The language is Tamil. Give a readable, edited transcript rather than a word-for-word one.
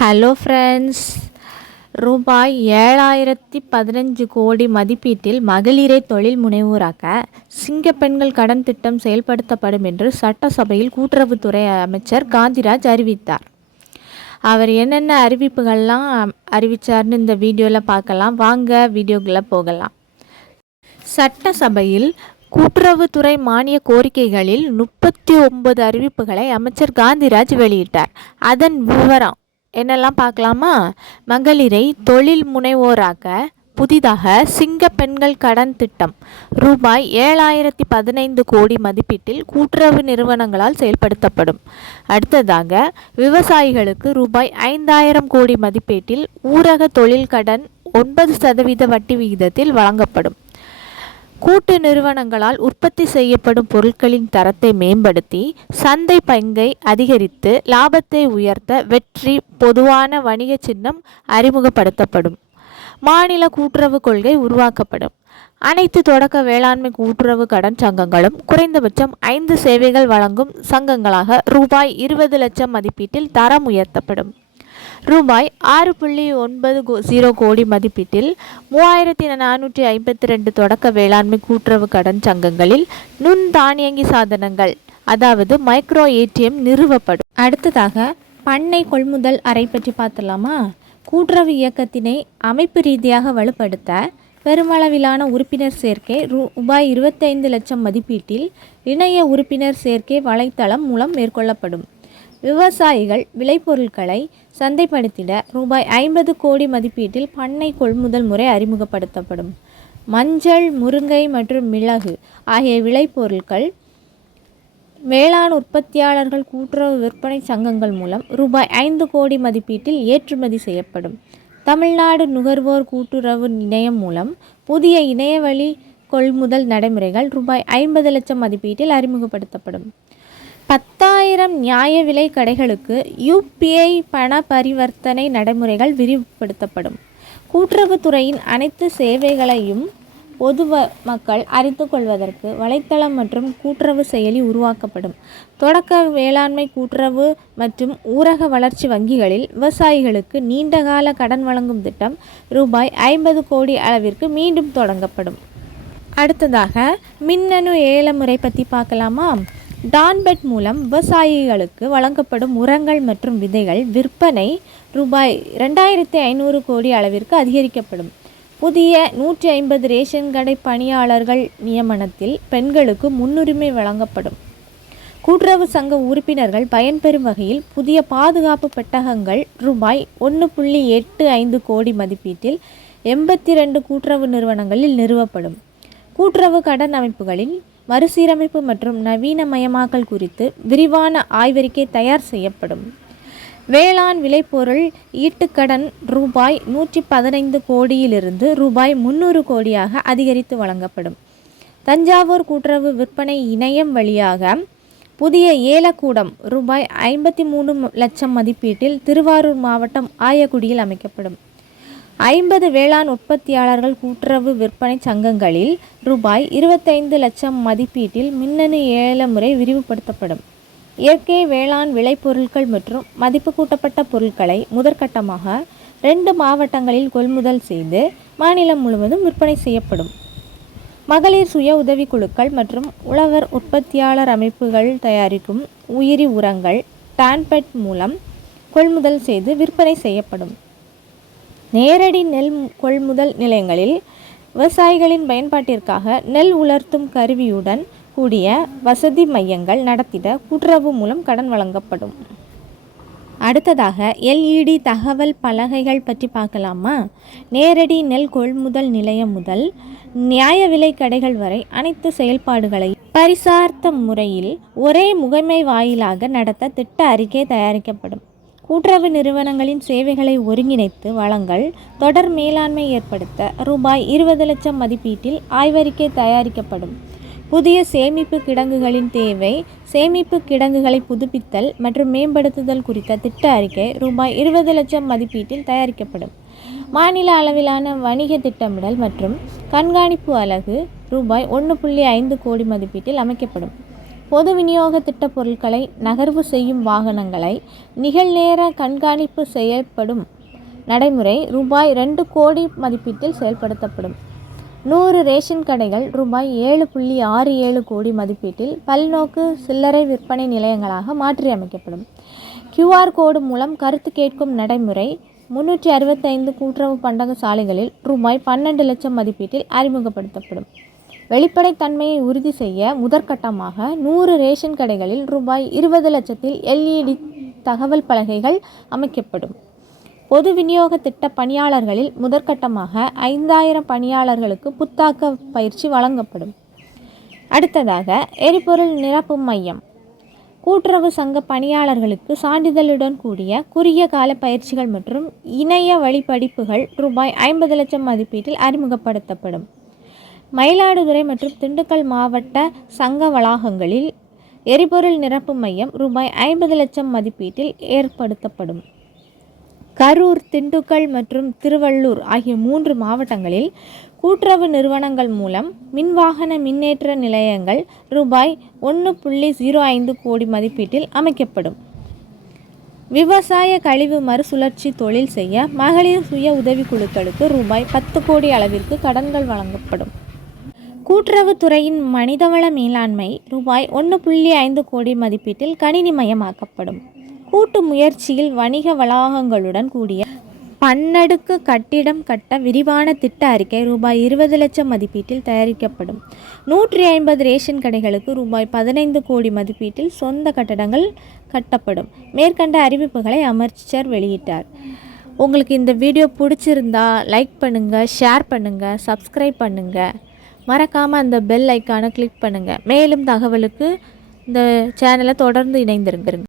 ஹலோ ஃப்ரெண்ட்ஸ், ரூபாய் 7,015 கோடி மதிப்பீட்டில் மகளிரை தொழில் முனைவோராக்க சிங்கப்பெண்கள் கடன் திட்டம் செயல்படுத்தப்படும் என்று சட்டசபையில் கூட்டுறவுத்துறை அமைச்சர் காந்திராஜ் அறிவித்தார். அவர் என்னென்ன அறிவிப்புகள்லாம் அறிவித்தார்னு இந்த வீடியோவில் பார்க்கலாம். வாங்க வீடியோக்குள்ளே போகலாம். சட்டசபையில் கூட்டுறவுத்துறை மானிய கோரிக்கைகளில் 39 அறிவிப்புகளை அமைச்சர் காந்திராஜ் வெளியிட்டார். அதன் விவரம் என்னெல்லாம் பார்க்கலாமா? மகளிரை தொழில் முனைவோராக்க புதிதாக சிங்கப்பெண்கள் கடன் திட்டம் ரூபாய் 7,015 கோடி மதிப்பீட்டில் கூட்டுறவு நிறுவனங்களால் செயல்படுத்தப்படும். அடுத்ததாக விவசாயிகளுக்கு ரூபாய் 5,000 கோடி மதிப்பீட்டில் ஊரக தொழில் கடன் 9% வட்டி விகிதத்தில் வழங்கப்படும். கூட்டு நிறுவனங்களால் உற்பத்தி செய்யப்படும் பொருட்களின் தரத்தை மேம்படுத்தி சந்தை பங்கை அதிகரித்து லாபத்தை உயர்த்த வெற்றி பொதுவான வணிக சின்னம் அறிமுகப்படுத்தப்படும். மாநில கூட்டுறவு கொள்கை உருவாக்கப்படும். அனைத்து தொடக்க வேளாண்மை கூட்டுறவு கடன் சங்கங்களும் குறைந்தபட்சம் 5 சேவைகள் வழங்கும் சங்கங்களாக ரூபாய் 20 லட்சம் மதிப்பீட்டில் தரம் உயர்த்தப்படும். ரூபாய் 6.90 கோடி மதிப்பீட்டில் 3,452 தொடக்க வேளாண்மை கூட்டுறவு கடன் சங்கங்களில் நுண் தானியங்கி சாதனங்கள் அதாவது மைக்ரோ ஏடிஎம் நிறுவப்படும். அடுத்ததாக பண்ணை கொள்முதல் அறை பற்றி பார்த்துலாமா? கூட்டுறவு இயக்கத்தினை அமைப்பு ரீதியாக வலுப்படுத்த பெருமளவிலான உறுப்பினர் சேர்க்கை ரூபாய் 25 லட்சம் மதிப்பீட்டில் இணைய உறுப்பினர் சேர்க்கை வலைத்தளம் மூலம் மேற்கொள்ளப்படும். விவசாயிகள் விளைபொருட்களை சந்தைப்படுத்திட ரூபாய் 50 கோடி மதிப்பீட்டில் பண்ணை கொள்முதல் முறை அறிமுகப்படுத்தப்படும். மஞ்சள், முருங்கை மற்றும் மிளகு ஆகிய விளைபொருட்கள் வேளாண் உற்பத்தியாளர்கள் கூட்டுறவு விற்பனை சங்கங்கள் மூலம் ரூபாய் 5 கோடி மதிப்பீட்டில் ஏற்றுமதி செய்யப்படும். தமிழ்நாடு நுகர்வோர் கூட்டுறவு இணையம் மூலம் புதிய இணையவழி கொள்முதல் நடைமுறைகள் ரூபாய் 50 லட்சம் மதிப்பீட்டில் அறிமுகப்படுத்தப்படும். 10,000 நியாய விலை கடைகளுக்கு UPI பண பரிவர்த்தனை நடைமுறைகள் விரிவுபடுத்தப்படும். கூட்டுறவுத்துறையின் அனைத்து சேவைகளையும் பொது மக்கள் அறிந்து கொள்வதற்கு வலைத்தளம் மற்றும் கூட்டுறவு செயலி உருவாக்கப்படும். தொடக்க வேளாண்மை கூட்டுறவு மற்றும் ஊரக வளர்ச்சி வங்கிகளில் விவசாயிகளுக்கு நீண்டகால கடன் வழங்கும் திட்டம் ரூபாய் 50 கோடி அளவிற்கு மீண்டும் தொடங்கப்படும். அடுத்ததாக மின்னணு ஏல முறை பற்றி பார்க்கலாமா? டான்பெட் மூலம் விவசாயிகளுக்கு வழங்கப்படும் உரங்கள் மற்றும் விதைகள் விற்பனை ரூபாய் 2,500 கோடி அளவிற்கு அதிகரிக்கப்படும். புதிய 150 ரேஷன் கடை பணியாளர்கள் நியமனத்தில் பெண்களுக்கு முன்னுரிமை வழங்கப்படும். கூட்டுறவு சங்க உறுப்பினர்கள் பயன்பெறும் வகையில் புதிய பாதுகாப்பு பெட்டகங்கள் ரூபாய் 1.85 கோடி மதிப்பீட்டில் 82 கூட்டுறவு நிறுவனங்களில் நிறுவப்படும். கூட்டுறவு கடன் அமைப்புகளில் மறுசீரமைப்பு மற்றும் நவீனமயமாக்கல் குறித்து விரிவான ஆய்வறிக்கை தயார் செய்யப்படும். வேளாண் விளைபொருள் ஈட்டுக்கடன் ரூபாய் 115 கோடியிலிருந்து ரூபாய் 300 கோடியாக அதிகரித்து வழங்கப்படும். தஞ்சாவூர் கூட்டுறவு விற்பனை இணையம் வழியாக புதிய ஏலக்கூடம் ரூபாய் 53 லட்சம் மதிப்பீட்டில் திருவாரூர் மாவட்டம் ஆயக்குடியில் அமைக்கப்படும். 50 வேளாண் உற்பத்தியாளர்கள் கூட்டுறவு விற்பனை சங்கங்களில் ரூபாய் 25 லட்சம் மதிப்பீட்டில் மின்னணு ஏல முறை விரிவுபடுத்தப்படும். இயற்கை வேளாண் விளைபொருட்கள் மற்றும் மதிப்பு கூட்டப்பட்ட பொருட்களை முதற்கட்டமாக 2 மாவட்டங்களில் கொள்முதல் செய்து மாநிலம் முழுவதும் விற்பனை செய்யப்படும். மகளிர் சுய உதவிக்குழுக்கள் மற்றும் உழவர் உற்பத்தியாளர் அமைப்புகள் தயாரிக்கும் உயிரி உரங்கள் டான்பெட் மூலம் கொள்முதல் செய்து விற்பனை செய்யப்படும். நேரடி நெல் கொள்முதல் நிலையங்களில் விவசாயிகளின் பயன்பாட்டிற்காக நெல் உலர்த்தும் கருவியுடன் கூடிய வசதி மையங்கள் நடத்திட கூட்டுறவு மூலம் கடன் வழங்கப்படும். அடுத்ததாக LED தகவல் பலகைகள் பற்றி பார்க்கலாமா? நேரடி நெல் கொள்முதல் நிலையம் முதல் நியாய விலை கடைகள் வரை அனைத்து செயல்பாடுகளை பரிசார்த்த முறையில் ஒரே முகமை வாயிலாக நடத்த திட்ட அறிக்கை தயாரிக்கப்படும். கூட்டுறவு நிறுவனங்களின் சேவைகளை ஒருங்கிணைத்து வழங்கல் தொடர் மேலாண்மை ஏற்படுத்த ரூபாய் 20 லட்சம் மதிப்பீட்டில் ஆய்வறிக்கை தயாரிக்கப்படும். புதிய சேமிப்பு கிடங்குகளின் தேவை, சேமிப்பு கிடங்குகளை புதுப்பித்தல் மற்றும் மேம்படுத்துதல் குறித்த திட்ட அறிக்கை ரூபாய் 20 லட்சம் மதிப்பீட்டில் தயாரிக்கப்படும். மாநில அளவிலான வணிக திட்டமிடல் மற்றும் கண்காணிப்பு அலகு ரூபாய் 1.5 கோடி மதிப்பீட்டில் அமைக்கப்படும். பொது விநியோக திட்ட பொருட்களை நகர்வு செய்யும் வாகனங்களை நிகழ்நேர கண்காணிப்பு செயல்படும் நடைமுறை ரூபாய் 2 கோடி மதிப்பீட்டில் செயல்படுத்தப்படும். 100 ரேஷன் கடைகள் ரூபாய் 7.67 கோடி மதிப்பீட்டில் பல்நோக்கு சில்லறை விற்பனை நிலையங்களாக மாற்றியமைக்கப்படும். QR கோடு மூலம் கருத்து கேட்கும் நடைமுறை 365 கூட்டுறவு பண்டக சாலைகளில் ரூபாய் 12 லட்சம் மதிப்பீட்டில் அறிமுகப்படுத்தப்படும். வெளிப்படைத்தன்மையை உறுதி செய்ய முதற்கட்டமாக 100 ரேஷன் கடைகளில் ரூபாய் 20 லட்சத்தில் LED தகவல் பலகைகள் அமைக்கப்படும். பொது விநியோக திட்ட பணியாளர்களில் முதற்கட்டமாக 5000 பணியாளர்களுக்கு புத்தாக்க பயிற்சி வழங்கப்படும். அடுத்ததாக எரிபொருள் நிரப்பும் மையம். கூட்டுறவு சங்க பணியாளர்களுக்கு சான்றிதழுடன் கூடிய குறுகிய கால பயிற்சிகள் மற்றும் இணைய வழி படிப்புகள் ரூபாய் 50 லட்சம் மதிப்பீட்டில் அறிமுகப்படுத்தப்படும். மயிலாடுதுறை மற்றும் திண்டுக்கல் மாவட்ட சங்க வளாகங்களில் எரிபொருள் நிரப்பு மையம் ரூபாய் 50 லட்சம் மதிப்பீட்டில் ஏற்படுத்தப்படும். கரூர், திண்டுக்கல் மற்றும் திருவள்ளூர் ஆகிய 3 மாவட்டங்களில் கூட்டுறவு நிறுவனங்கள் மூலம் மின்வாகன மின்னேற்ற நிலையங்கள் ரூபாய் 1.05 கோடி மதிப்பீட்டில் அமைக்கப்படும். விவசாய கழிவு மறுசுழற்சி தொழில் செய்ய மகளிர் சுய உதவிக்குழுக்களுக்கு ரூபாய் 10 கோடி அளவிற்கு கடன்கள் வழங்கப்படும். கூட்டுறவுத்துறையின் மனிதவள மேலாண்மை ரூபாய் 1.5 கோடி மதிப்பீட்டில் கணினிமயமாக்கப்படும். கூட்டு முயற்சியில் வணிக வளாகங்களுடன் கூடிய பன்னடுக்கு கட்டிடம் கட்ட விரிவான திட்ட அறிக்கை ரூபாய் 20 லட்சம் மதிப்பீட்டில் தயாரிக்கப்படும். 150 ரேஷன் கடைகளுக்கு ரூபாய் 15 கோடி மதிப்பீட்டில் சொந்த கட்டடங்கள் கட்டப்படும். மேற்கண்ட அறிவிப்புகளை அமைச்சர் வெளியிட்டார். உங்களுக்கு இந்த வீடியோ பிடிச்சிருந்தா லைக் பண்ணுங்கள், ஷேர் பண்ணுங்கள், சப்ஸ்கிரைப் பண்ணுங்கள். மறக்காமல் அந்த பெல் ஐக்கானை கிளிக் பண்ணுங்கள். மேலும் தகவலுக்கு இந்த சேனலை தொடர்ந்து இணைந்திருங்க.